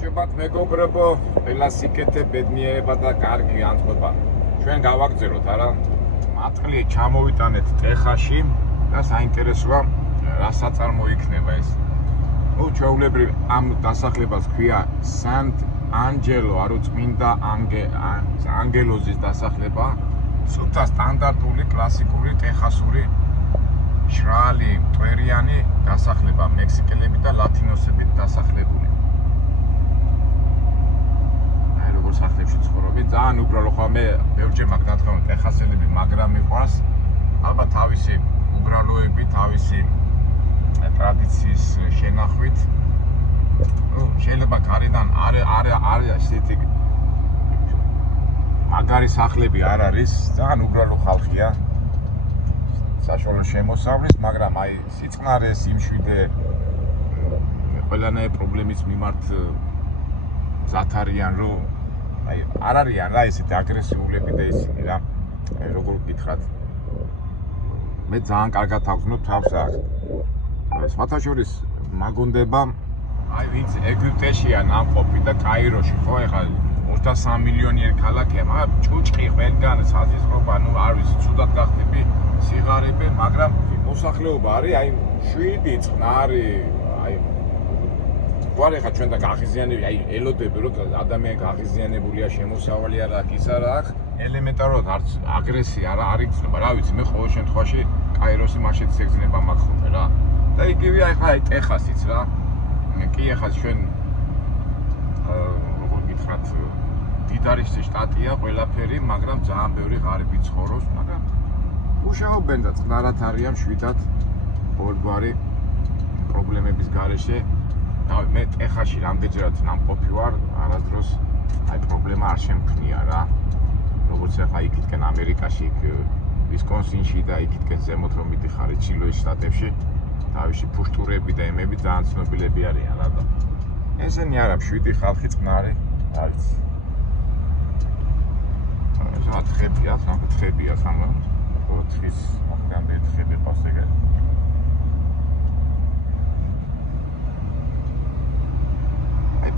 Ჭებათ მეგობრებო, ყველას იკეთებ ბედნიერება და კარგი განწყობა. ჩვენ გავაგზავნოთ არა მატყლი ჩამოვიტანეთ ტეხაში და საინტერესოა რა საწარმოიქნება ეს. ჩვეულებრივ ამ დასახლებას ქვია სანტ-ანჯელო, არო წმინდა ანგელოზის დასახლება. სულთა სტანდარტული კლასიკური ტეხასური შრალი მტვერიანი დასახლება, მექსიკელები და ლათინოსებით დასახლებული. სახლებში ცხოვრობენ, ძალიან უბრალო ხომ მე ბევრჯერ მაგ ნათქვამი ტეხასელები მაგრამ მიყვარს. ალბათ თავისი უბრალოები, თავისი ტრადიციის შენახვით. შეიძლება გარედან არ ესეთი მაგარი სახლები არ არის, ძალიან უბრალო ხალხია. საშუალო შემოსავლის, მაგრამ აი სიწყნარეს, იმშვიდე ყველანაირი პრობლემის მიმართ მზად არიან, რომ აი არ არიან რა ესეთი აგრესიულები და ისინი რა როგორ გითხრათ მე ძალიან კარგად ავზნოთ თავს აქ სხვათა შორის მაგონდება აი ვინც ეგვიპტეშია ნამყოფი და კაიროში ხო ეხლა 23 მილიონიერი ქალაქია მაგრამ ჭუჭყი ყველგან საზღვრობა ნუ არ ვიცი ცუდად გახდები სიღარიბე მაგრამ მოსახლეობა არის აი 7 წყნარი აი ვარ ეხლა ჩვენ და გაღიზიანები, აი ელოდები რომ ადამიანი გაღიზიანებულია, შემოსავალი არ აქვს, ის არ აქვს, ელემენტარულად არც აგრესია არ იგრძნობა, რა ვიცი, მე ყოველ შემთხვევაში კაიროსი მაშინაც ეგრძნება მაგ ხოლმე რა. და იგივეა ეხლა აი ტეხასიც რა. კი ეხლა ჩვენ როგორ გითხრათ, დიდარისი შტატია ყველაფერი, მაგრამ ძალიან ბევრი ღარიბი ცხოვრობს, მაგრამ მუშაობენ და წყნარად არიან შვიდად ყოველგვარი პრობლემების გარეშე. მე ტეხაში რამდენჯერაც ნამყოფი ვარ, არასდროს აი პრობლემა არ შემქმნია რა. როგორც ახლა იქითკენ ამერიკაში, ვისკონსინში და იქითკენ ზემოთ რომ მიდიხარი ჩილოის შტატებში, თავისი ფუშტურები და ემები ძალიან ცნობილები არიან რა და. ესენი არა, 7 ხალხი წყნარი არის. რა თხებია, თხებია სამა. თხის მაგამდე თხები ყავს ეგრე.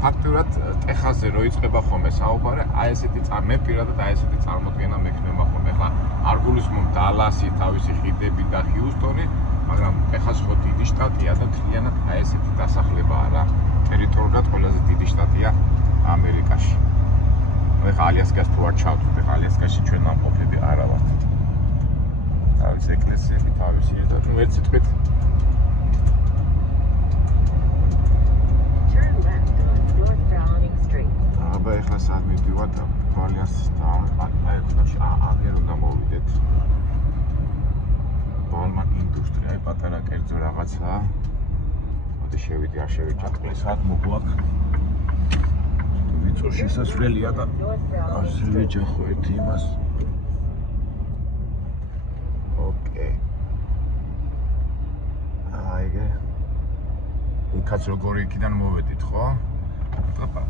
ფაქტურად ტეხასზე რო იწყება ხოლმე საუბარი, აი ესეთი მე პირადად აი ესეთი წარმოდგენა მექნება ხოლმე. ახლა არ გულისხმობ დალასი, თავისი ხიდები და ჰიუსტონი, მაგრამ ტეხასი ხო დიდი შტატია და მთლიანად აი ესეთი დასახლებაა რა. ტერიტორიულად ყველაზე დიდი შტატია ამერიკაში. ახლა ალიასკას თუ არ ჩავთვლით, ახლა ალიასკაში ჩვენ ნამყოფები არა ვართ. თავისი ეკლესიები, თავისი და ნუ ერთ სიტყვით აბა ეხლა სად მივდივარ და თვალიანს აი ხოში აღერ უნდა მოვიდეთ ბოლმან ინდუსტრია აი პატარა კერძო რაღაცაა მოდი შევიდე არ შევიჭაყლე სად მოგვაქვს ვიწრო შესასვლელია და არ შევიჭახო ერთი იმას ოკეი აიგე იქაც როგორი იქიდან მოვედით ხო აბა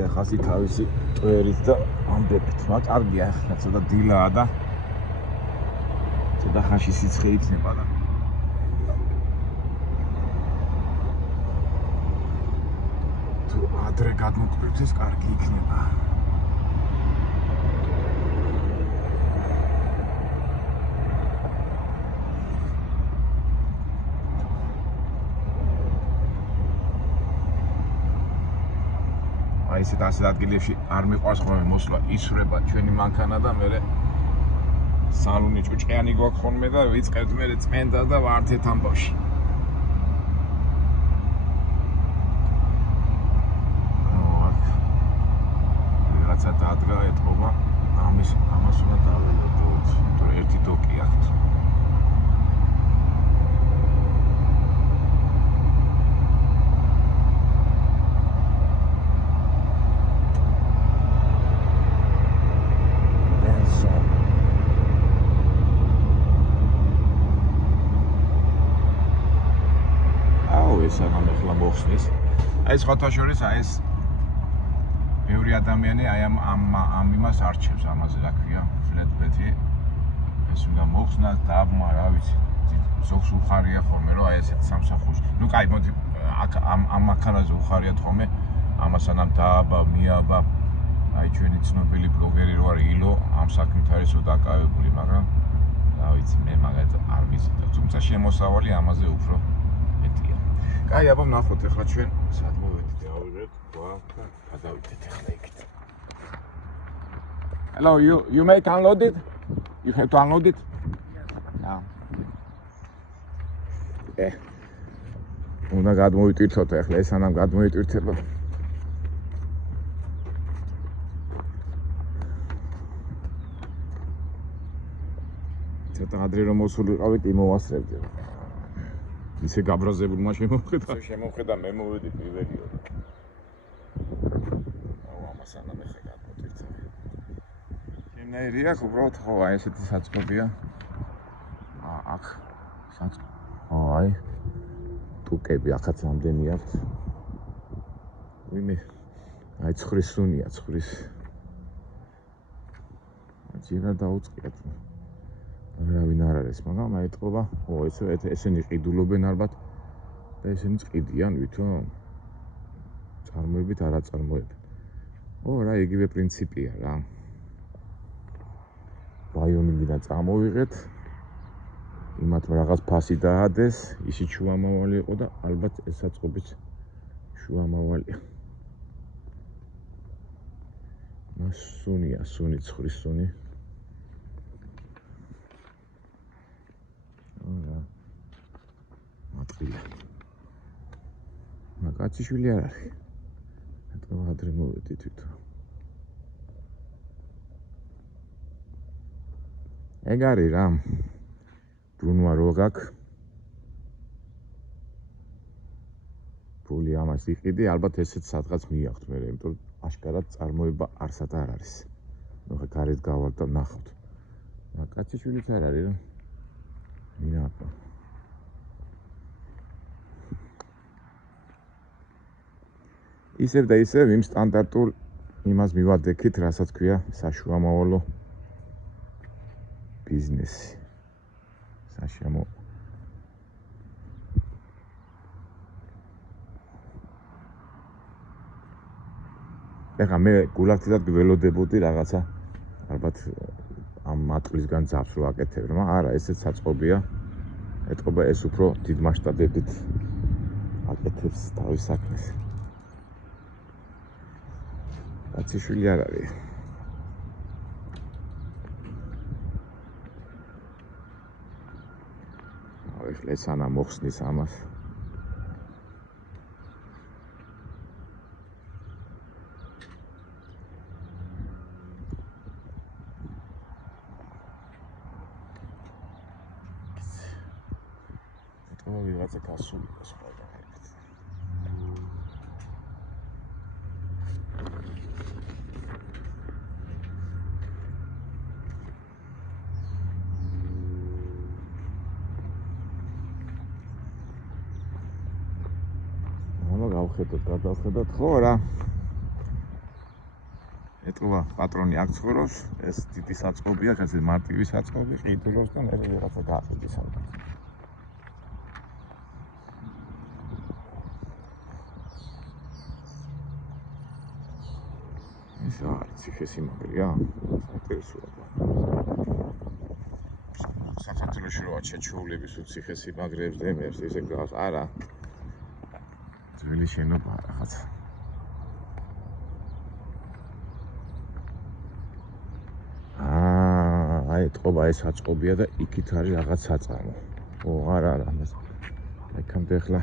ტეხასი თავისი ტვერით და ამბებით, მაგრამ კარგია, ახლა ცოტა დილაა და ცოტა ხანში სიცხე იქნება და თუ ადრე გადმოკვდით ეს კარგი იქნება. აი ესეთ ასეთ ადგილებში არ მიყვარს ხოლმე მოსვლა, ისვრება ჩვენი მანქანა და მე სალონი ჭუჭყიანი გვაქვს ხოლმე და ვიწყებთ მე წმენდა და ვართ ერთ ამბავში. რაღაცა დაადგა ეთყობა, ამას უნდა დაველოდოთ, თუ ერთი დოკი აქვთ. მოხსნის. აი სხვათა შორის აი ეს ბევრი ადამიანი აი ამ იმას არჩევს, ამაზე რა ქვია, flatbed-ი. ეს უნდა მოხსნას დაბმა, რა ვიცი. ზოგს უხარია ხოლმე, რომ აი ესეთ სამსახურში. ნუ კაი, მოდი ამ მანქანაზე უხარიათ ხოლმე. ამასანამ დააბა, მიაბა. აი ჩვენი ცნობილი ბლოგერი რო არის ილო, ამ საქმით არის ცოტა დაკავებული, მაგრამ რა ვიცი, მე მაგათ არ მიზიდავ. თუმცა შემოსავალი ამაზე უფრო მეტია. კაი, აბა ნახოთ ახლა ჩვენ სად მოვედით, ავიღეთ ყვა და გადავიდეთ ახლა იქით. Hello, you may download it? You have to download it? Yeah. უნდა გადმოვიტვირთოთ ახლა ეს ანამ გადმოიტვირთება. ცოტა ადრე რომ მოსულიყავით იმოვასწრებდი. ისე გაბრაზებულმა შემოვხედა მე მოვედი პირველიო. აუ ამასანა მე ხე გადმოვიტვირთები. შემნაირია უბრალოდ ხო აი ესეთი საწყობია. აქ აი ტუკები ახაც ამდენი აქვს. ვიმე აი ცხვრის სუნია, ცხვრის. აჭირა დაუწყიათ. არავინ არ არის, მაგრამ აიტყობა, ესენი ყიდულობენ ალბათ და ესენიც ყიდიან ვითომ? წარმოებით არ აწარმოებენ. რა იგივე პრინციპია რა. ვაიომინგიდან წამოვიღეთ. იმათ რაღაც ფასი დაადეს, ისიც შუამავალი იყო და ალბათ ეს საწყობიც შუამავალია. მას სუნია, სუნი, ცხვრის სუნი. მატყილია. მაგაცი შვილი არ არის. მეტყვა ადრე მოვედი თვითონ. ეგ არის რა. ბრუნვა რო გაქვს. ფული ამას იყიდი, ალბათ ესეც სადღაც მიახვთ მე, იმიტომ აშკარად წარმოება არსად არ არის. ნუ ხა გარეთ გავალ და ნახავთ. მაგაცი შვილიც არ არის რა. მინაყვა. ისევ და ისევ იმ სტანდარტულ იმას მივადექით, რასაც ქვია საშუამავალო ბიზნესი. ეხლა მე გულახდიდად გველოდებოდი რაღაცა ალბათ ამ მატყლისგან ძაბს რო აკეთებ, მაგრამ არა, ესეც საწყობია. ეტყობა ეს უფრო დიდ მასშტაბებით აკეთებს თავის საქმეს. კაცი შვილი არ არის. ეხლა ეს ანა მოხსნის ამას. ვიღაცა გასულიყო სხვაგანაირად. გადავხედოთ ხო რა. ეტყობა პატრონი აქ ცხოვრობს, ეს დიდი საწყობია, ხა ეს მარტივი საწყობი, ყიდულობს და მე ვიღაცა გააყიდის ალბათ. ის არის ციხესიმაგრეა, საინტერესოა. საქართველოში როა ჩეჩოულების უციხესიმაგრეებს დემებს ისე გავს, არა. ძველი შენობა რაღაც. აი ეთყობა ეს საწყობია და იქით არის რაღაც საწარმო. არა, ამას. იქამდე ახლა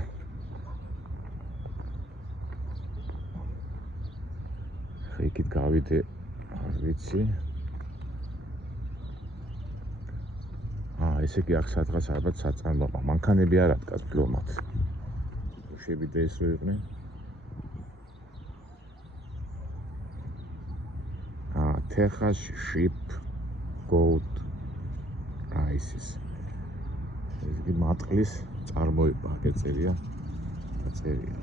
იქით გავიდე, არ ვიცი. ესე იგი აქ სადღაც ალბათ საწარმოა. მანქანები არ ადგას ფლომად. შევიდე ეს რო იყვნენ. Texas sheep goat prices. ეს იგი მატყლის წარმოება გეწერია. აწერია.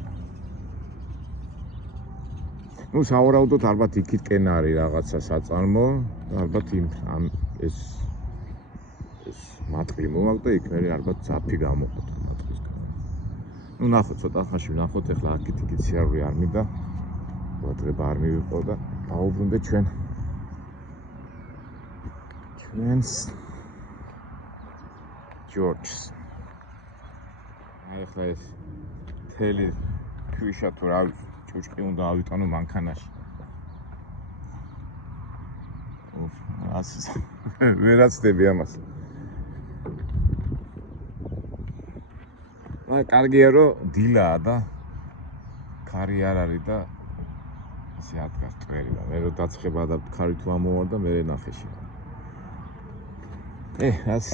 ნუ სავარაუდოდ ალბათ იქითკენ არის რაღაცა საწარმო და ალბათ იმ ეს მატყლი მოვაკ და იქ მე ალბათ ძაფი გამოყოთ მატყლისგან. ნუ ნახოთ ცოტა ხანში ვნახოთ ეხლა აქ-იქით სიარული არ მინდა. ყურადღება არ მივიყო და დაუბრუნდე ჩვენს ჯორჯს. აი ახლა ეს თელი ქვიშა თუ რა ჭუჭყი უნდა ავიტანო მანქანაში. ვერაცდები ამას. აი კარგია რომ დილაა და ქარი არ არის და ისე ადგას წვერი და მე რო დაცხება და ქარი თუ ამოვარ და მე ნახეში. რას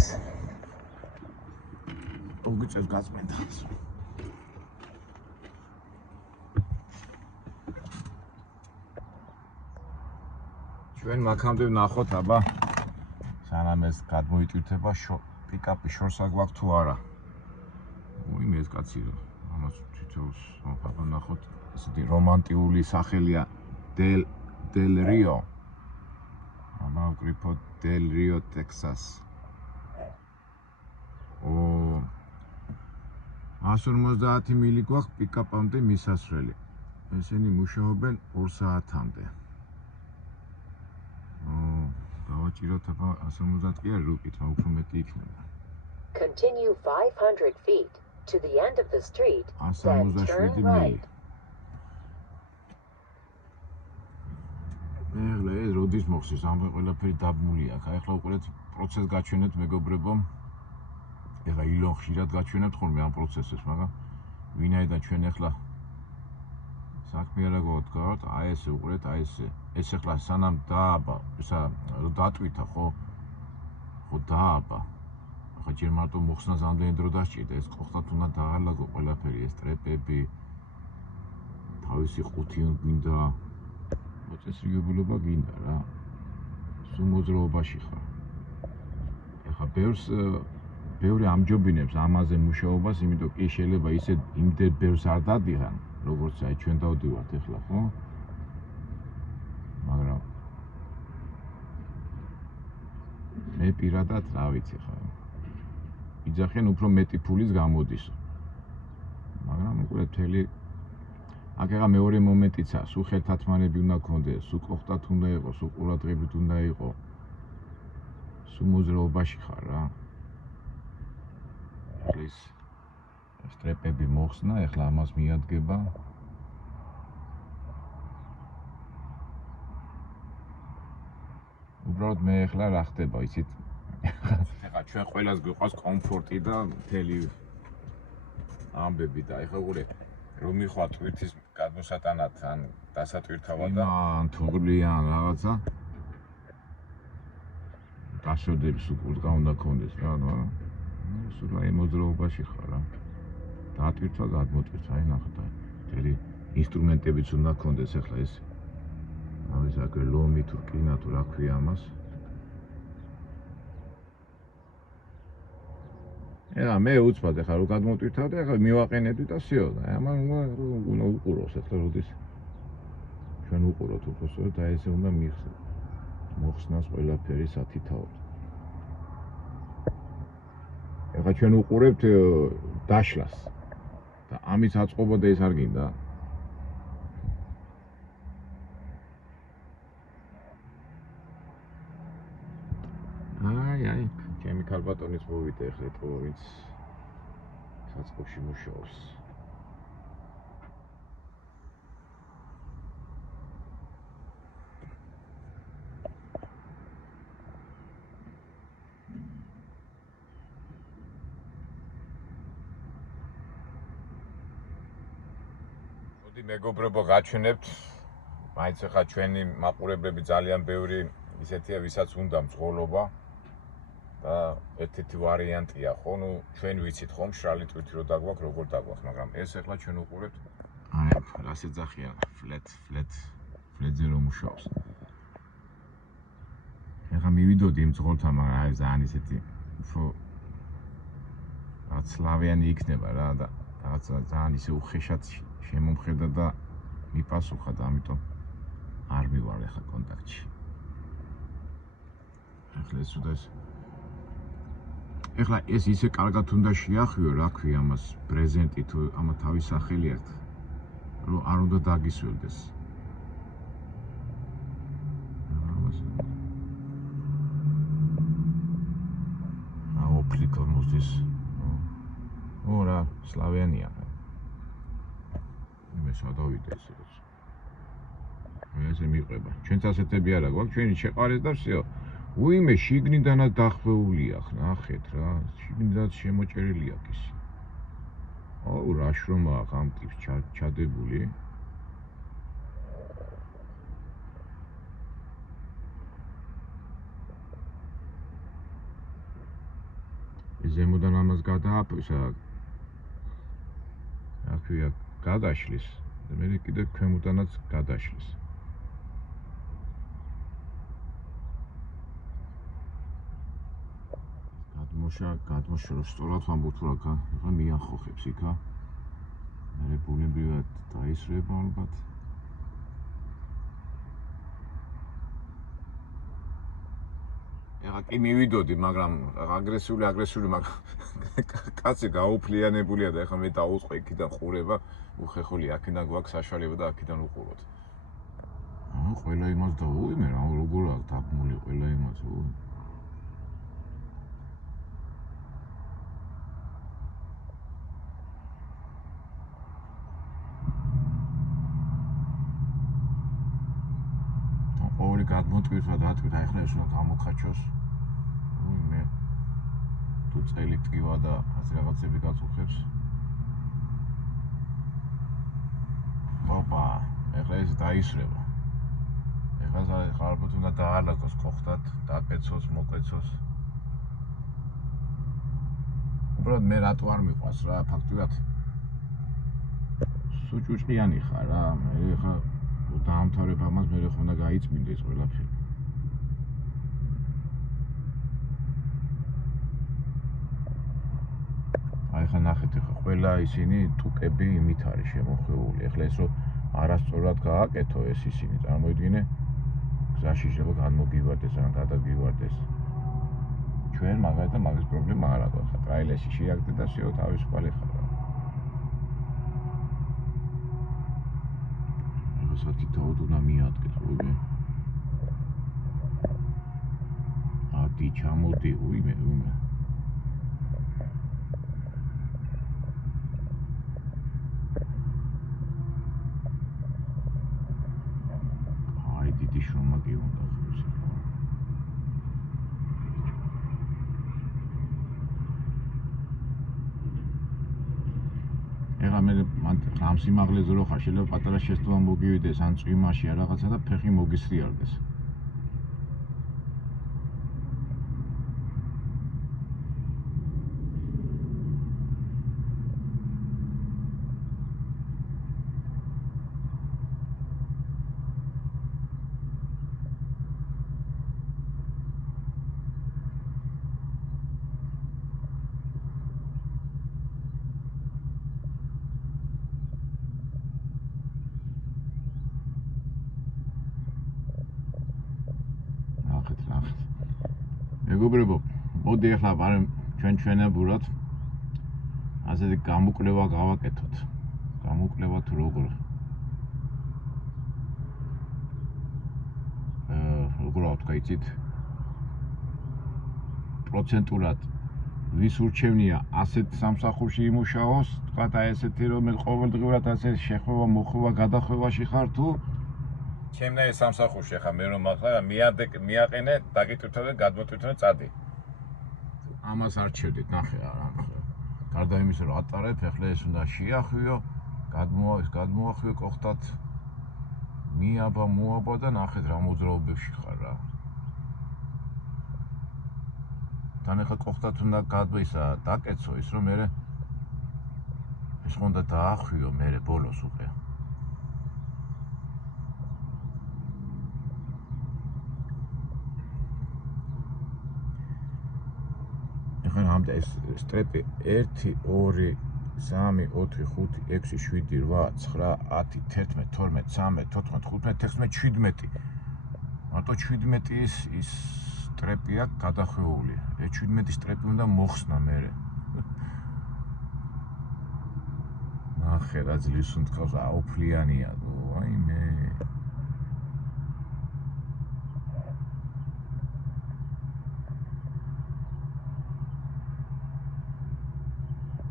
უგიწევს გაწმენდას. ჩვენ მაქამდე ვნახოთ აბა სანამ ეს გადმოიტვირთება პიკაპი შორს აგვაქვს თუ არა. მე ეს კაცი რა ამას თვითონს აბა ვნახოთ ესეთი რომანტიული სახელია Del Rio. აბა ვკრიფოთ Del Rio, Texas. 150 მილი გვაქვს პიკაპამდე მისასვლელი. ესენი მუშაობენ 2 საათამდე. დავაჭიროთ აბა 150 კი არ რუკით, მაგრამ უფრო მეტი იქნება. Continue 500 feet to the end of the street, then turn right. მე ეს როდის მოხსის, ამ ყველაფერი დაბმული აქვს. აი ახლა უყურეთ პროცესს გაჩვენეთ მეგობრებო. ეხლა ილონ ხშირად გაჩვენებთ ხოლმე ამ პროცესებს, მაგრამ ვინაიდან ჩვენ ახლა საქმე არა გვაქვს, აი ესე უყურეთ, აი ესე. ეს ახლა სანამ დააბა, ისა რომ დატვითა ხო დააბა. ახლა ჯერ მარტო მოხსნას ამდენი დრო დასჭირდა, ეს ყოხთათ უნდა დაალაგო ყველაფერი, ეს ტრეპები, თავისი ყუთი გვინდა, მოწესრიგებულობა გინდა რა. სულ მოძრაობაში ხარ. ახლა ბევრი ამჯობინებს ამაზე მუშაობას, იმიტომ კი შეიძლება ისე იმდენ ბევრს არ დადიღან, როგორც აი ჩვენ დავდივართ ახლა, ხო? მაგრამ მე პირადად რა ვიცი ხა. იძახენ უფრო მეტი ფულის გამოდის. მაგრამ უკვე მთელი აქ ახლა მეორე მომენტიც აქვს, სულ ხელთათმანები უნდა გქონდეს, სულ ყოხტათ უნდა იყოს, სულ ყურადღებით უნდა იყოს. სულ მოძრაობაში ხარ რა. ეს ტრეპები მოხსნა, ახლა ამას მიადგება. უბრალოდ მე ახლა რა ხდება, იცით? ახლა ჩვენ ყველას გვიყვარს კომფორტი და მთელი ამბები და ახლა უყურე რომ მიხვა ტვირთის გადმოსატანად ან დასატვირთავად და თოვლიან რაღაცა გაშოდებს უკურგა უნდა გქონდეს რა, მაგრამ სულ აი მოძრაობაში ხარ რა. დაატვირთვა, გადმოტვირთვა, აი ნახეთ აი მთელი ინსტრუმენტებიც უნდა გქონდეს ახლა ეს. ამის აკვე ლომი თუ რკინა თუ რა ქვია ამას. მე უცბად ახლა რომ გადმოტვირთავ და ახლა მივაყენებდი და всё. აი ამან უნდა უყუროს ახლა როდის ჩვენ უყუროთ უბრალოდ და ესე უნდა მოხსნას ყველაფერი სათითაოდ. ახლა ჩვენ უყურებთ დაშლას და ამის აწყობა და ეს არ გინდა. აი, ჩემი ქალბატონის მოვიდა ახლა თუ ვინც საწყობში მუშაობს. მოდი მეგობრებო გაჩვენებთ, მაინც ახლა ჩვენი მაყურებლები ძალიან ბევრი ისეთია, ვისაც უნდა მძღოლობა. და ერთ-ერთი ვარიანტია ხო, ნუ ჩვენ ვიცით ხომ მშრალი ტვირთი რო დაგვაქვს, როგორ დაგვაქვს, მაგრამ ეს ახლა ჩვენ უყურებთ. აი, რას ეძახიან, ფლეტზე რომ მუშაობს. ახლა მივიდოდი იმ ძღოლთან, მაგრამ აი ძალიან ისეთი უფრო სლავიანი იქნება რა და რაღაცა ძალიან ისე უხეშად შემომხედა და მიპასუხა და ამიტომ ახლა კონტაქტში. ახლა ეს უდას. ახლა ეს ისე კარგად უნდა შეახვიო, რა ქვია ამას, პრეზენტი თუ ამა თავის სახელი აქვს. რომ არ უნდა დაგისვენდეს. ოპლიკო მუსის. ora, სლავენია. მე სადავიდე ეს. ესე მიყვება. ჩვენც ასეთები არა გვაქვს, ჩვენი შეყარეს და всё. უიმე შიგნიდანაც დახვეულია ხა, ნახეთ რა, შიგნიდანაც შემოჭერილია ის. აუ, რა შრომაა ამ ტიპს ჩადებული. ზემოდან ამას გადააფრისა. აქვეა გადაშლის. მე კიდე ქვემოდანაც გადაშლის. გადმოშა რომ სწორად ვამბობთ რა, ახლა მიახოხებს იქა. მე ბუნებრივად დაისრება ალბათ. ეხლა კი მივიდოდი, მაგრამ აგრესიული, მაგრამ კაცი გაუფლიანებულია და ეხლა მე დაუწყო იქიდან ყურება, უხეხული აქედან გვაქვს საშუალება და აქედან უყუროთ. ყველა იმას დაუიმე რა, როგორ აქვს დაბმული ყველა იმას, ორი გადმოტვირთვა დატვირთვა, ახლა ეს უნდა გამოხაჩოს. მე თუ წელი ტკივა და ასე რაღაცები გაწუხებს. ოპა, ახლა ეს დაისრება. ახლა ალბათ უნდა დაალაგოს კოხტად, დაკეცოს, მოკეცოს. უბრალოდ მე რატო არ მიყვას რა, ფაქტურად სუჭუჭყიანი ხარ რა, მე ხა დაამთავრებ ამას, მე ხომ უნდა გაიწმინდეს ყველაფერი. აი ხა ნახეთ, ხა ყველა ისინი ტუკები იმით არის შემოხვეული. ახლა ეს რომ არასწორად გააკეთო ეს ისინი, წარმოიდგინე გზაში შეიძლება განმოგივარდეს, ან გადაგივარდეს. ჩვენ მაგალითად მაგის პრობლემა არ აქვს. ხა ტრაილერში შეაგდე და всё თავისუფალი ხარ. საკითხად უნდა მიადგეს, უიმე. ადი ჩამოდი, უიმე. აი დიდი შრომა კი უნდა ხდეს. ეხლა მე ამ სიმაღლეზე რო ხარ, შეიძლება პატარა შეცდომა მოგივიდეს ან წვიმაში ან რაღაცა და ფეხი მოგისრიალდეს. მეგობრებო, მოდი ახლა ჩვენებურად ასეთი გამოკვლევა გავაკეთოთ. გამოკვლევა თუ როგორ ვთქვა, იცით? პროცენტულად ვის ურჩევნია ასეთ სამსახურში იმუშაოს, თქვა და ესეთი რომ მე ყოველდღიურად ასე შეხვევა, მოხვევა, გადახვევაში ხარ თუ ჩემნაირ სამსახურში ხა მე რომ ახლა მიაყენე, დაგიტვირთო და გადმოტვირთო წადი. ამას არ ჩერდით, ნახე რა. გარდა იმისა რომ ატარებ, ახლა ეს უნდა შეახვიო, გადმოახვიო კოხტად. მოაბა და ნახეთ რა მოძრაობებში ხარ რა. თან ახლა კოხტად უნდა დაკეცო ის რომ მე ეს უნდა დაახვიო მე ბოლოს უკვე. ამ და ეს სტრეპი 1 2 3 4 5 6 7 8 9 10 11 12 13 14 15 16 17 მარტო 17-ის ის სტრეპი აქვს გადახვეული. 17-ის სტრეპი უნდა მოხსნა მერე. ნახე რა ძლივს უნდქავს, აუფლიანია, ვაიმე.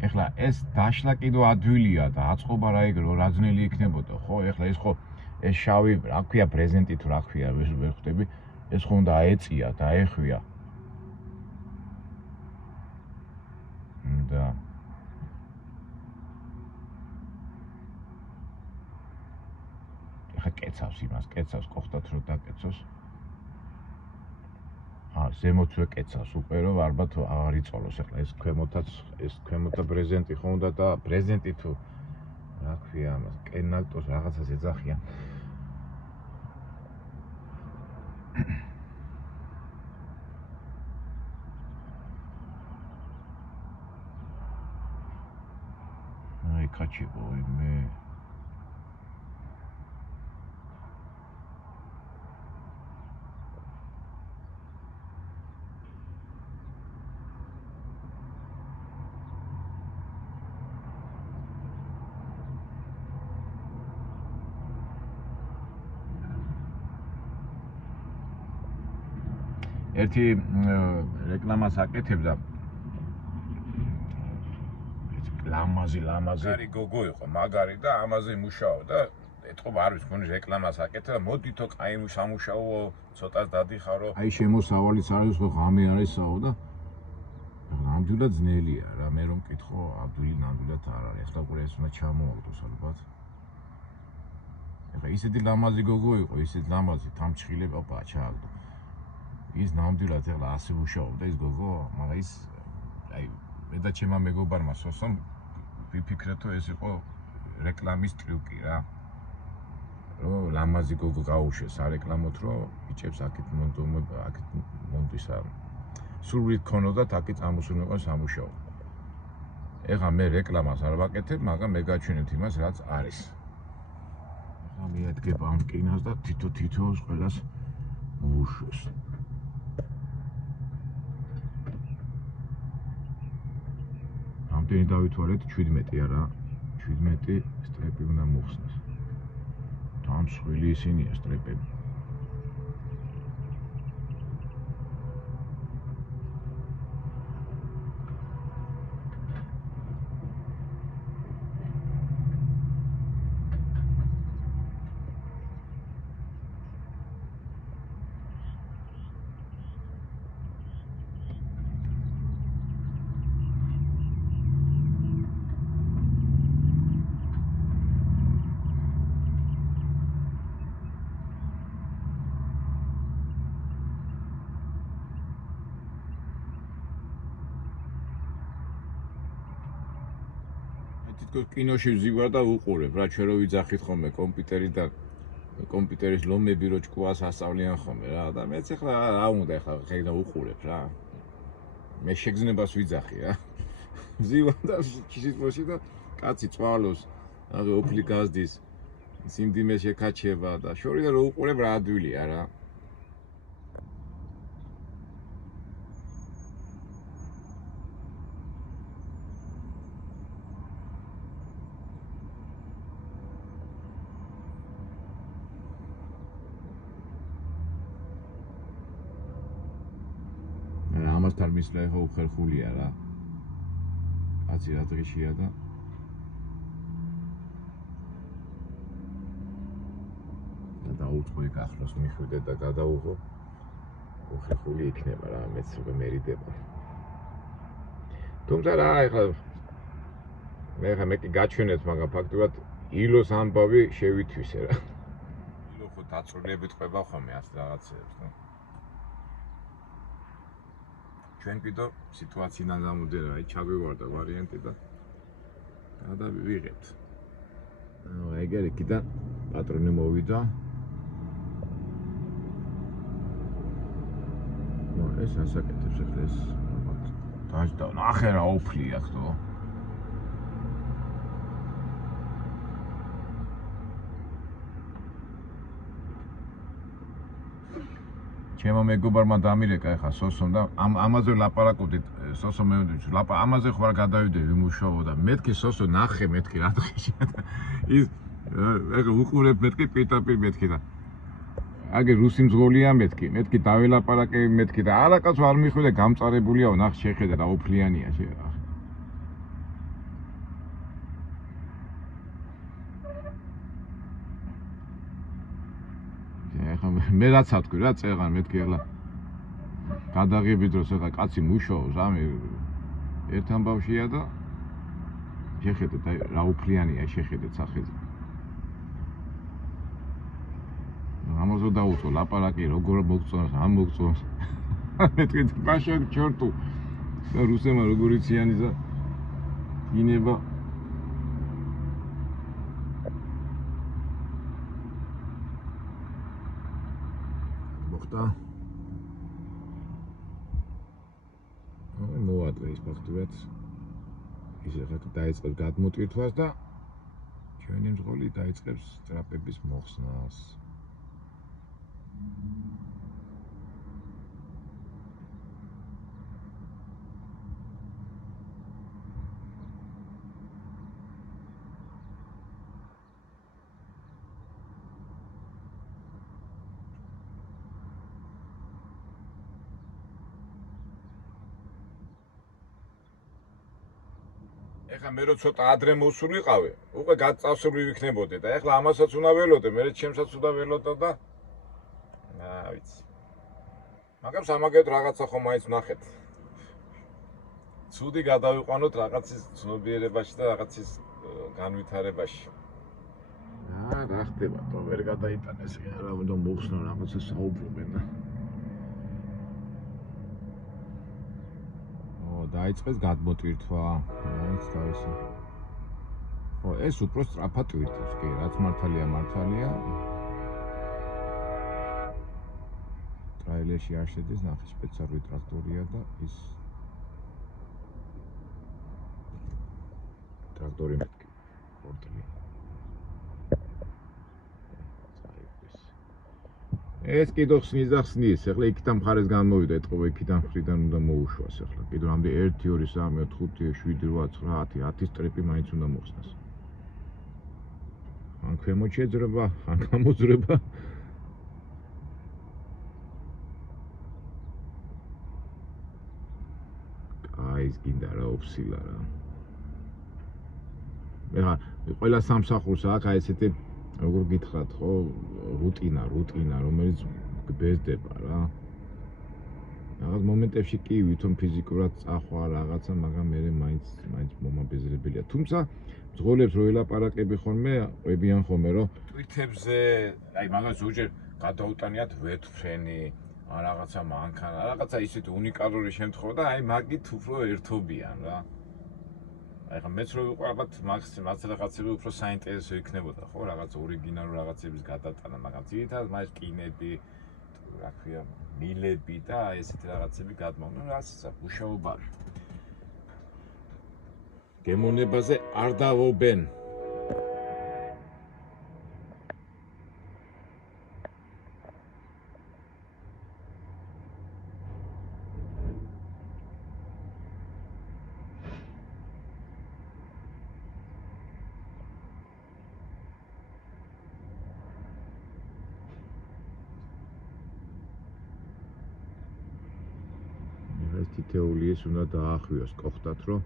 ეხლა ეს დაშლა კიდო ადვილია და აწყობა რა იგრო რა ძნელი იქნებოდა, ხო? ეხლა ეს ხო ეს შავი, რა ქვია, პრეზენტი თუ რა ქვია, ვერ ხვდები. ეს ხო უნდა აეწია და აეხვია. და ეხლა კეცავს იმას, კეცავს, ყოხდათ რომ დაკეცოს. ზემოთ ვეკეცავს უკვე რომ ალბათ აღარ იწოლოს. ეხლა ეს ქვემოთა პრეზენტი ხო უნდა და პრეზენტი თუ რა ქვია ამას, კენალტოს რაღაცას ეძახიან. აი კაჩიბო იმე ერთი რეკლამას აკეთებდა ლამაზი მაგარი გოგო იყო, მაგარი და ამაზე მუშაობდა. ეთქობა არ ვიცი, მგონი რეკლამას აკეთებდა, მოდითო კაი სამუშაო, ცოტას დადიხარო. აი შემოსავალიც არის, ხო ღამე არისაო და ნამდვილად ძნელია რა, მე რომ მკითხო, ნამდვილად არ არის. ეხლა ყურე ეს უნდა ჩამოაგდოს ალბათ. ეხლა ისეთი ლამაზი გოგო იყო, ისეთი ლამაზი, თამჩხილება, ოპა, ჩააგდო. ის ნამდვილად ეხლა ასე მუშაობდა ის გოგო, მაგრამ ის აი მე და ჩემმა მეგობარმა სოსომ ვიფიქრეთ, რომ ეს იყო რეკლამის ტრიუკი რა. რომ ლამაზი გოგო გაუშვესარეკლამოთ, რომ ბიჭებს აქეთ მონდისა სურვით ქონოდათ აქეთ წამოსულიყო სამუშაო. ეხლა მე რეკლამას არ ვაკეთებ, მაგრამ მე გაჩვენებთ იმას, რაც არის. ეხლა მიადგება ამ კინას და თითოეულს ყველას მოუშვეს. ამდენი დავითვალეთ 17 არა, 17 სტრეპი უნდა მოხსნას. დამსხვილი ისინია სტრეპები. კინოში ვზივარ და უყურებ რა, ჩვენ რო ვიძახით ხოლმე კომპიუტერის ლომები რო ჭკუას ასწავლიან ხოლმე რა და მეც ეხლა რა უნდა ეხლა ხედა უყურებ რა. მე შეგზნებას ვიძახი რა. ვზივარ და ჩისიტყვოში და კაცი წვალოს, რა ოფლი გაზდის, სიმდიმე შეკაჩება და შორიდან რო უყურებ რა ადვილია რა. ამასთან მისვლა ეხა უხერხულია რა. კაცი რა დღეშია და დაუწყო იქ ახლოს მიხვიდე და გადაუღო. უხერხული იქნება რა, მეც უკვე მერიდება. თუმცა რა ეხლა მე კი გაჩვენეთ, მაგრამ ფაქტობრივად ილოს ამბავი შევითვისე რა. ილო ხო დაწვრილებით ყვება ხოლმე ასე რაღაცეებს ნუ. ჩვენ კიდო სიტუაციიდან გამოდე რა, ჩაგვივარდა ვარიანტი და გადავიღებთ. ეგერ იქიდან პატრონი მოვიდა. ეს ასაკეთებს ახლა ეს დაჯდა. ნახე რა ოფლია ხო? ჩემო მეგობარმა დამირეკა ეხა სოსომ და ამაზე ლაპარაკობდით სოსო მე ამაზე ხوار გადავიდე ვიმუშაო და მეთქი სოსო ნახე მეთქი რა დღეში ის ეხა უყურებ მეთქი პირდაპირ მეთქი და აგე რუსი მძღოლია მეთქი დაველაპარაკე მეთქი და არაკაც არ მიხვდა გამწარებულია ნახ შეხედა და ოფლიანია შეიძლება ეხა მე რაც ათქვი რა წეღან მეთქი ახლა გადაღები დროს ეხლა კაცი მუშაობს ამი ერთ ამბავშია და შეხედეთ აი რა ოფლიანია შეხედეთ სახეზე ამაზე დაუწყო ლაპარაკი როგორ მოგწონს ამ მოგწონს მეთქი ბაშა ჩორტუ და რუსემა როგორ იციანი და ინება მოხდა მოადრე ის ფაქტობრივად ისე ხა დაიწყებს გადმოტვირთვას და ჩვენი მძღოლი დაიწყებს ტრაპების მოხსნას ეხლა მე რო ცოტა ადრე მოსულიყავე, უკვე გაწავსებული ვიქნებოდი და ეხლა ამასაც უნდა ველოდე, მე ჩემსაც უნდა ველოდო და ვიცი. მაგრამ სამაგერად რაღაცა ხომ მაინც ვნახეთ. ცუდი გადავიყვანოთ რაღაცის ცნობიერებაში და რაღაცის განვითარებაში. რა ხდება, თო ვერ გადაიტანეს, რა უნდა მოხსნა რაღაცა საუბრობენ და დაიწყეს გადმოტვირთვა, მაინც თავისი. ხო, ეს უფრო სწრაფად ტვირთებს, კი, რაც მართალია. ტრაილერში არ შედის, ნახე, სპეციალური ტრაქტორია და ის ტრაქტორი მეთქი, პორტელი. ეს კიდო ხსნის და ხსნის, ეხლა იქიდან მხარეს განმოვიდა, ეთყობა იქიდან მხრიდან უნდა მოუშვას ეხლა. კიდო რამდენი 1 2 3 4 5 7 8 9 10 სტრიპი მაინც უნდა მოხსნას. ან ქვემოთ შეძრება, ან გამოძრება. აი ეს გინდა რა ოფსილა რა. ეხლა ყველა სამსახურს აქვს აი ესეთი როგორ გითხრათ ხო რუტინა რომელიც ბეზდება რა რაღაც მომენტებში კი ვითომ ფიზიკურად წახვა რაღაცა მაგრამ მე მაინც მომაბეზრებელია თუმცა მძღოლებს რო ელაპარაკები ხოლმე ყვებიან ხოლმე რომ ტვირთებზე აი მაგას ზოგჯერ გადაუტანიათ ვეთფრენი ან რაღაცა მანქანა რაღაცა ისეთი უნიკალური შემთხვევა და აი მაგით უფრო ერთობიან რა აი ხა მეც რო ვიყავთ მაგას რაღაცები უფრო საინტერესო იქნებოდა ხო რაღაც ორიგინალურ რაღაცების გადატანა მაგრამ ძირითადად მაგ კინები რა ქვია მილები და აი ესეთი რაღაცები გადმოვნა რაცა მუშაობა გემოვნებაზე არ დავობენ თითეული ეს უნდა დაახვიოს კოხტათ რომ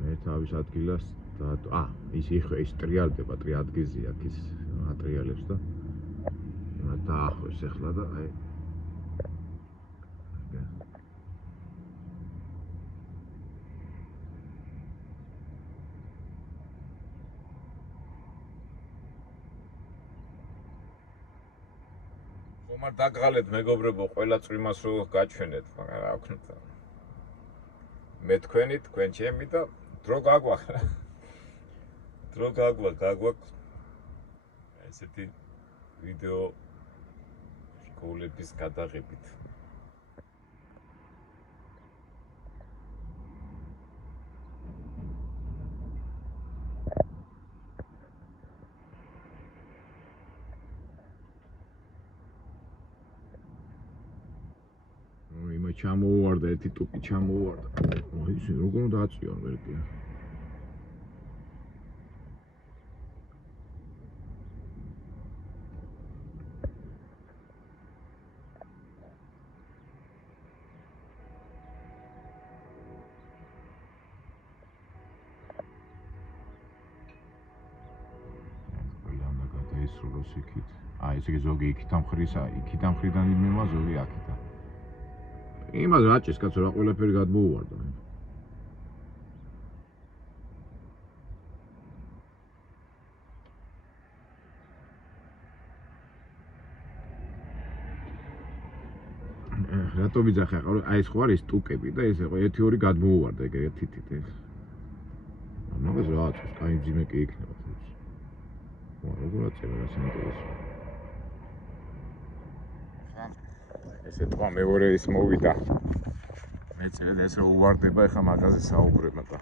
მე თავის ადგილას და ის ტრიალდება ტრიადგეზია ის ატრიალებს და დაახვეს ახლა და აი ხომ არ დაგღალეთ მეგობრებო ყველა წვიმას რო გაჩვენეთ მაგრამ რა ვქნათ მე თქვენი თქვენ ჩემი და დრო გაგვაქვს ესეთი ვიდეო გოლების გადაღებით ჩამოუვარდა ერთი ტუპი ჩამოუვარდა. აი ისე როგორ უნდა აწიო ამერიკა. ისრულოს იქით. აი ესე ზოგი იქიდან მხრისა, იქიდან მხრიდან იმევა ზოგი აქიდან. იმას რაჭის კაცო რა ყველაფერი გადმოუვარდა. რატო ვიძახე ახლა აი ეს ხო არის ტუკები და ეს ერთი ორი გადმოუვარდა ეგ თითით ეს. ამას რა აწევს, კაი მძიმე კი იქნება. როგორ აწევა რა საინტერესო. ესე თქვა მეორე ის მოვიდა. მეწევად ეს რა უვარდება ეხა მაგაზე საუბრება და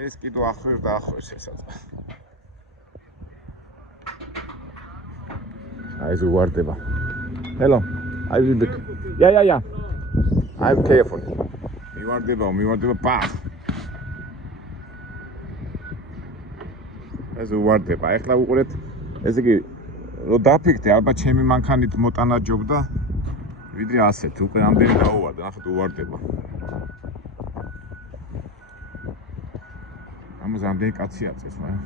ეს კიდო ახვევ და ახვევს ესაც. აი ეს უვარდება. Hello. I will be. Yeah. I'm careful. მივარდება პახ. ეს უვარდება. ეხლა უყურეთ, ესე იგი, რო დაფიქრდე, ალბათ ჩემი მანქანით მოტანა ჯობდა. ვიდრე ასეთ, უკვე ამდენი დაუვარდა, ნახეთ უვარდება. ამას ამდენი კაცი აწეს, მაგრამ.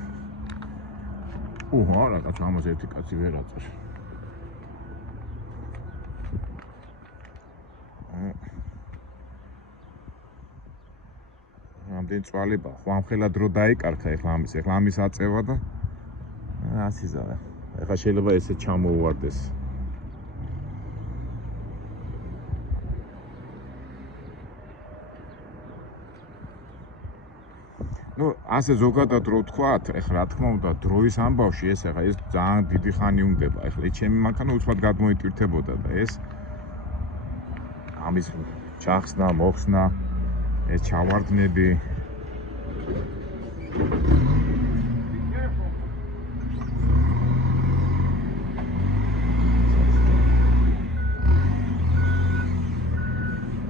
რა კაცო, ამას ერთი კაცი ვერ აწეს. ამდენი წვალება, ხო ამხელა დრო დაიკარგა ეხლა ამის აწევა და ასიზაა. ეხლა შეიძლება ესე ჩამოუვარდეს. ნუ ასე ზოგადად რო ვთქვათ, ეხლა რა თქმა უნდა, დროის ამბავში ეს ეხლა ეს ძალიან დიდი ხანი უნდება. ეხლა ჩემი მანქანა უცბად გადმოიტვირთებოდა და ეს ამის ჩახსნა, მოხსნა, ეს ჩავარდნები.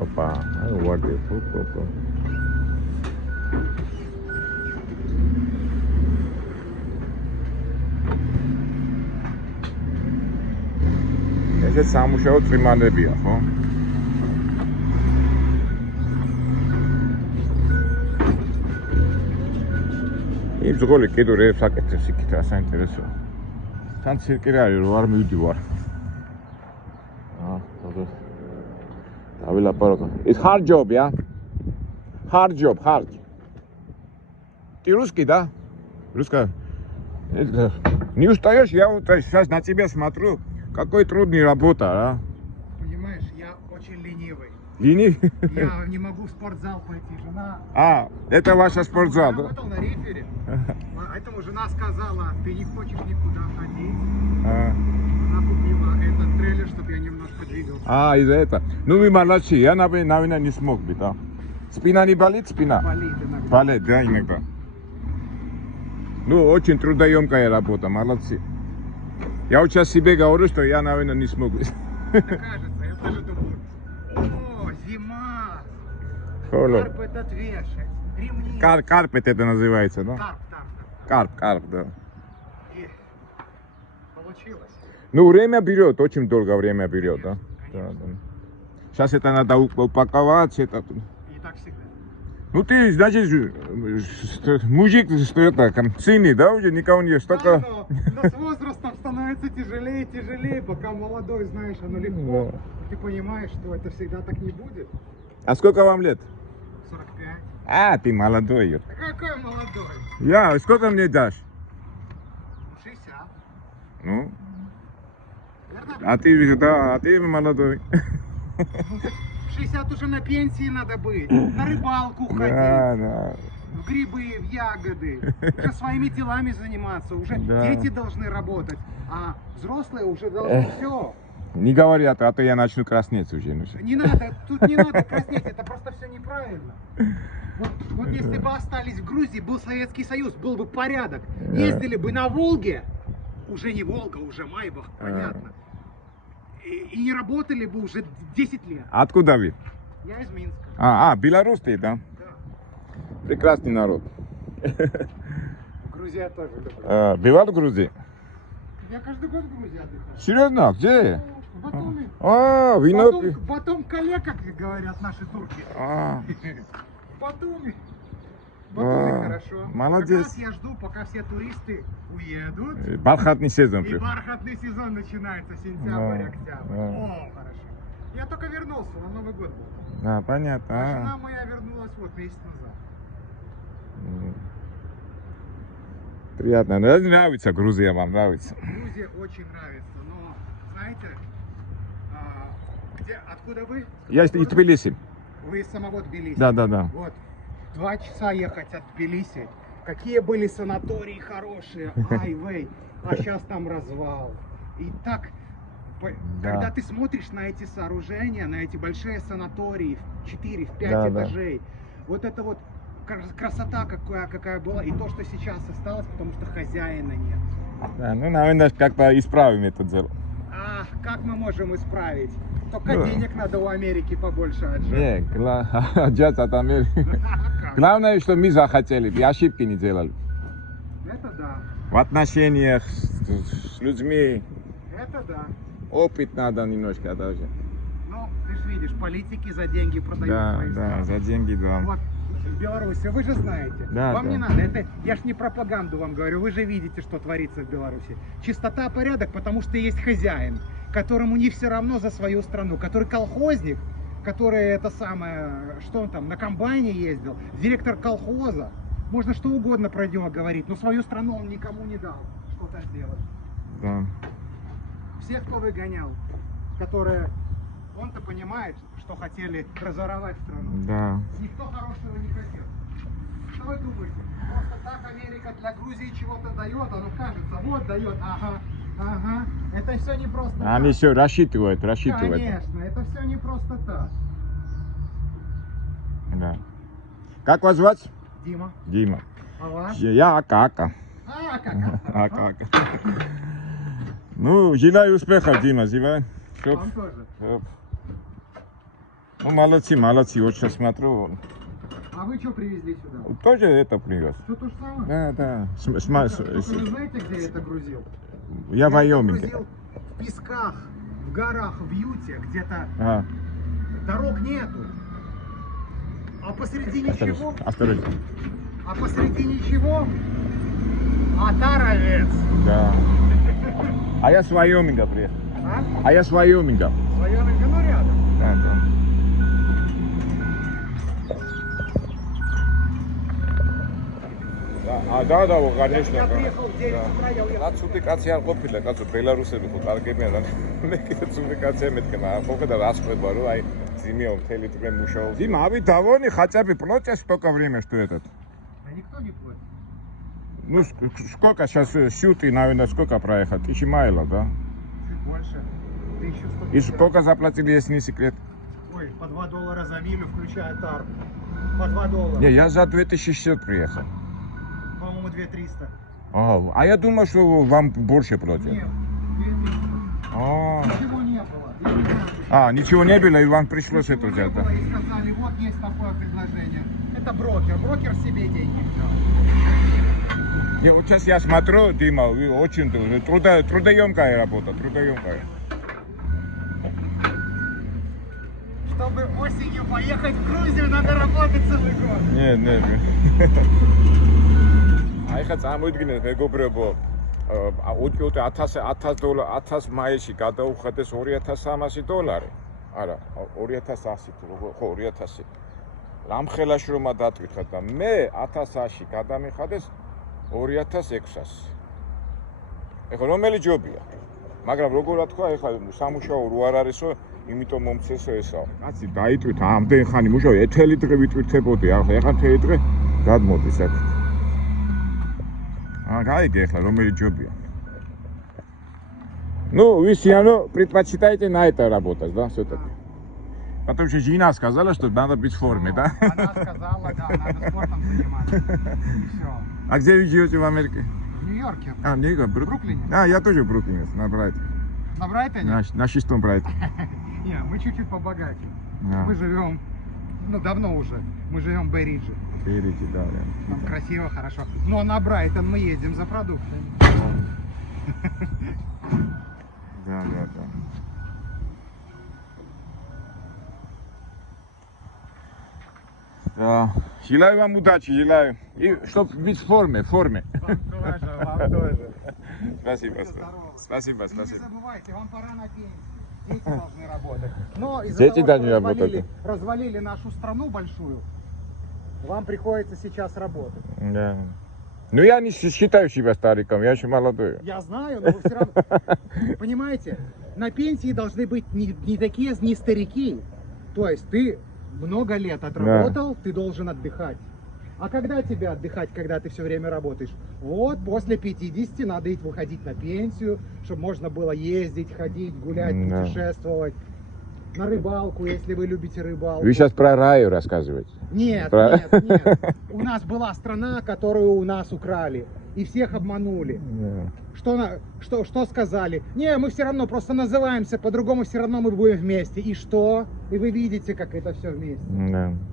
Opa, I want it. Opa. ეს სამუშაო წვიმანებია, ხო? იმ ზღოლი კიდო რებს აკეთებს იქით რა საინტერესოა. თან ცირკი რა არის, რომ არ მივდივარ. დავილაპარაკო. It's hard job, yeah? Hard job. Ты русский, да? Русская. Не устаешь? Я вот сейчас на тебя смотрю. Какой трудная работа, а? Понимаешь, я очень ленивый. Ленивый? Я не могу в спортзал пойти. Жена... Это ваша спортзал, да? Я работал на рефере. Поэтому жена сказала, ты не хочешь никуда ходить. Она купила этот трейлер, чтобы я немножко двигался. Из-за этого. Ну вы молодцы, я, наверное, не смог бы, да? Спина не болит, спина? Болит иногда. Болит, да, иногда. Ну, очень трудоемкая работа, молодцы. Я вот сейчас себе говорю, что я, наверное, не смогу. Это кажется, я тоже думаю. О, зима. Холод. Карп этот вешать. Ремни. Карп это называется, да? Карп, да. И получилось. Ну, время берет, очень долго время берет, да? Да. Сейчас это надо упаковать, это... И так всегда. Ну, ты, значит, мужик, что это, сильный, да, уже никого не столько... Да, но с возрастом становится тяжелее и тяжелее, пока молодой, знаешь, оно легко. Да. Ты понимаешь, что это всегда так не будет. А сколько вам лет? 45. Ты молодой. Да какой молодой? Я, сколько мне дашь? 60. Ну, Верно? ты молодой. 60 уже на пенсии надо быть, на рыбалку ходить, Да. в грибы, в ягоды, уже своими делами заниматься, уже дети должны работать, а взрослые уже должны все. Не говорят, а то я начну краснеть уже. Не надо, тут не надо краснеть, это просто все неправильно. Вот если бы остались в Грузии, был Советский Союз, был бы порядок, ездили бы на Волге, уже не Волга, уже Майбах, понятно. и не работали бы уже 10 лет. Откуда вы? Я из Минска. Белорус ты, да? Да. Прекрасный народ. Грузия тоже люблю. Бывал в Грузии? Я каждый год в Грузии отдыхаю. Серьезно? Где? В Батуми. Вино. Батум коллег, как говорят наши турки. Батуми. Батуми хорошо. Молодец. Как раз я жду, пока все туристы уедут. Бархатный сезон. И бархатный сезон начинается, сентябрь, октябрь. О, хорошо. Я только вернулся, на Новый год был. Понятно. А жена моя вернулась вот месяц назад. Приятно. Нравится Грузия, вам нравится? Грузия очень нравится, но, знаете, откуда вы? Я из Тбилиси. Вы из самого Тбилиси? Да. Вот, 2 часа ехать от Тбилиси. Какие были санатории хорошие, ай-вей, а сейчас там развал. И так, когда ты смотришь на эти сооружения, на эти большие санатории в 4-5 этажей, вот это вот красота какая была, и то, что сейчас осталось, потому что хозяина нет. Наверное, как-то исправим это дело. Как мы можем исправить? Только денег надо у Америки побольше отжать. Отжать от Америки. Главное, что мы захотели, и ошибки не делали. Это да. В отношениях с людьми. Это да. Опыт надо немножко даже. Ну, ты же видишь, политики за деньги продают свои страны. За деньги, да. Вот в Беларуси, вы же знаете. Вам не надо, я ж не пропаганду вам говорю, вы же видите, что творится в Беларуси. Чистота, порядок, потому что есть хозяин, которому не все равно за свою страну, который колхозник, который это самое, что он там, на комбайне ездил, директор колхоза. Можно что угодно про него говорить, но свою страну он никому не дал что-то сделать. Да. Всех, кто выгонял, которые, он-то понимает, что хотели разоровать страну. Да. Никто хорошего не хотел. Что вы думаете? Просто так Америка для Грузии чего-то дает, оно кажется, вот дает, ага. Это все не просто так. Они все рассчитывают. Конечно, это все не просто так. Да. Как вас звать? Дима. Дима. А вас? Я Ака. Ака. Ну, желаю успехов, Дима, желаю. Вам тоже. Ну, молодцы, очень смотрю. А вы что привезли сюда? Тоже это привез. Все то же самое? Да. Только вы знаете, где я это грузил? Я в Вайоминге. Грузил в песках, в горах, в Юте, где-то дорог нету. А посредине чего? Осторожно. А посредине чего? Оторовец. Да. А я с Вайоминга приехал. А я с Вайоминга. Вайоминга, ну рядом. Да. Да, конечно. Я приехал в 9 утра, я уехал. Цუდი კაცი არ ყოფილა, კაცო, ბელარუსები ხო კარგებიან და მე კიდე ცუდი კაცი მეთქმა. Ყოფილა რა სხვება, რომ აი зиме მთელი დღე მუშაობს. Дима, а вы довольны хотя бы платят столько время, что этот? Да никто не платит. Ну, сколько сейчас сюты, наверное, сколько проехал? 1000 майлов, да? Чуть больше. 1100. И сколько заплатили, если не секрет? Ой, по $2 за милю, включая тарп. По $2. Не, я за 2600 приехал. По-моему, 2300. А я думал, что вам больше платят. Нет, 2300. Ничего не было. Я не знаю, почему. Ничего не было, и вам пришлось это взять, да? И сказали, вот есть такое предложение. Это брокер. Брокер себе деньги взял. Не, вот сейчас я смотрю, Дима, очень трудоемкая работа, трудоемкая. Чтобы осенью поехать в Грузию, надо работать целый год. Нет. Айხა წარმოიდგინეთ მეგობრებო, 1000 მაისში გადაუხადეს $2300. არა, 2100 ხო 2000. რამხელა შრომა დატვირთად და მე 1100-ში გადამიხადეს 2600. ეხლა რომელი ჯობია? მაგრამ როგორ თქვა, ეხლა სამუშაო რო არ არისო, იმიტომ მომცესო ესაო. კაცი დაიტვირთ ამდენ ხანი მუშაობ, ეთელი დღე ვიტვირთებოდი, ეხლა მთელი დღე გადმოდის აქ. Кайги, ეხლა რომელი ჯობია? Ну, вы все равно предпочитаете на это работать, да, все-таки? Потому что жена сказала, что надо быть в форме, да? Она сказала, да, надо спортом заниматься. И все. А где вы живете в Америке? В Нью-Йорке. В Нью-Йорке, В Бруклине. Я тоже в Бруклине, на брате. На Брайтоне? На шестом Брайтоне. Не, мы чуть-чуть побогаче. Да. Мы живем, ну давно уже, мы живем в Бэй-Ридже. Бэй-Ридже, да. Там красиво, хорошо. Но на Брайтон мы едем за продуктами. Да. Да. Желаю вам удачи, желаю. И чтоб быть в форме. Вам тоже. Спасибо. И не забывайте, вам пора на пенсию. Дети должны работать. Но из-за Дети того, должны что работать. развалили нашу страну большую, вам приходится сейчас работать. Да. Ну я не считаю себя стариком, я еще молодой. Я знаю, но вы все равно... Понимаете, на пенсии должны быть не такие, не старики. То есть ты много лет отработал, ты должен отдыхать. А когда тебе отдыхать, когда ты все время работаешь? Вот после 50 надо выходить на пенсию, чтобы можно было ездить, ходить, гулять, путешествовать. На рыбалку, если вы любите рыбалку. Вы сейчас про раю рассказываете? Нет. У нас была страна, которую у нас украли. И всех обманули. Что сказали? Не, мы все равно просто называемся, по-другому все равно мы будем вместе. И что? И вы видите, как это все вместе.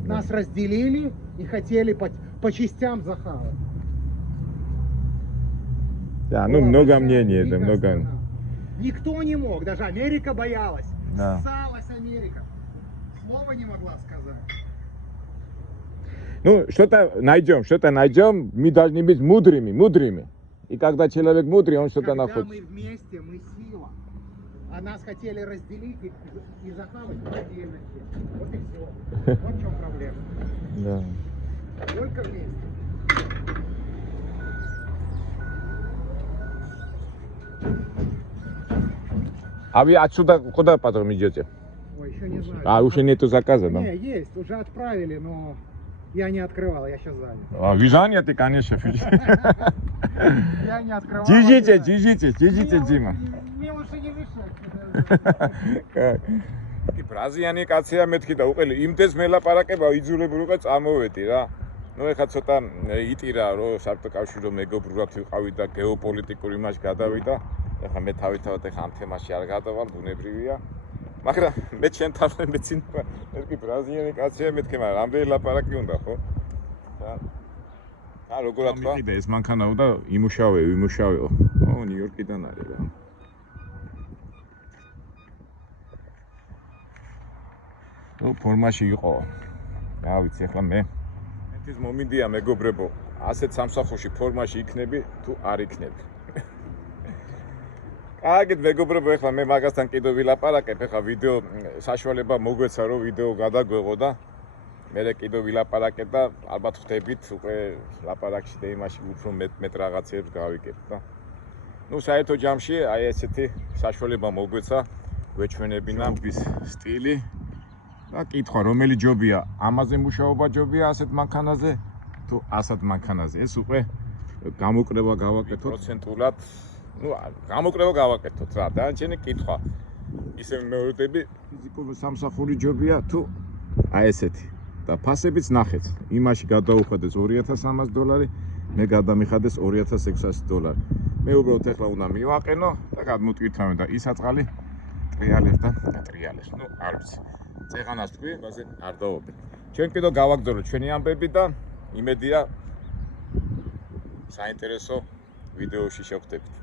Нас разделили и хотели по частям захавать. Да, ну много мнений, да, много. Никто не мог, даже Америка боялась. Да. Ссалась Америка. Слова не могла сказать. Ну, что-то найдем, мы должны быть мудрыми. И когда человек мудрый, он что-то находит. Когда мы вместе, мы сила. А нас хотели разделить и захавать по отдельности. Вот и все. Вот в чем проблема. Да. Только вместе. А вы отсюда куда потом идете? Ой, еще не знаю. А уже нету заказа, да? Не, есть, уже отправили, но я не открывал, я сейчас занят. А вы заняты, конечно. Я не открывал. Держите, Дима. Мне лучше не мешать. ბრაზიანი კაცია მეთქი და უყელი იმდეს მელაპარაკება იძულებული უკვე წამოვედი რა. ნუ ეხლა ცოტა იტირა რომ საბჭოთა კავშირი რომ მეგობრულად ვიყავი და გეოპოლიტიკური იმაში გადავიდა. ეხლა მე თავისთავად ეხლა ამ თემაში არ გადავალ, ბუნებრივია. მაგრამ მე ჩემ თავზე მეცინება, მეთქი ბრაზიანი კაცია მეთქი, მაგრამ რამდენი ლაპარაკი უნდა ხო? და როგორ თქვა? მიყიდა ეს მანქანაო და იმუშავეო. ო, ნიუ-იორკიდან არის რა. ну ფორმაში იყო. რა ვიცი, ახლა მე ეს მომინდია მეგობრებო, ასეთ სამსახურში ფორმაში იქნები თუ არ იქნები. აგეთ მეგობრებო, ახლა მე მაგასთან კიდევ ვილაპარაკებ, ახლა ვიდეო საშუალება მოგვეცა რომ ვიდეო გადაგვეღო და მე კიდევ ვილაპარაკებ და ალბათ ხვდებით უკვე ლაპარაკში და იმაში უფრო მეტ რაღაცებს გავიგებთ და ну საერთო ჯამში აი ესეთი საშუალება მოგვეცა გვეჩვენებინა ის სტილი და კითხვა რომელი ჯობია ამაზე მუშაობა ჯობია ასეთ მანქანაზე თუ ასეთ მანქანაზე ეს უკვე გამოკრება გავაკეთოთ პროცენტულად ну გამოკრება გავაკეთოთ რა დანარჩენი კითხვა ისე მეორდები ფიზიკური სამსახური ჯობია თუ აი ესეთი და ფასებიც ნახეთ იმაში გადაუხადეს $2300 მე გადამიხადეს $2600 მე უბრალოდ ეხლა უნდა მივაყენო და გადმოტვირთავენ და ისაწყალი ტრიალებს ну არ ვიცი წეღანას თქვი მასე არ დავობენ ჩვენ კიდევ გავაგზავნოთ ჩვენი ამბები და იმედია საინტერესო ვიდეოში შევხვდებით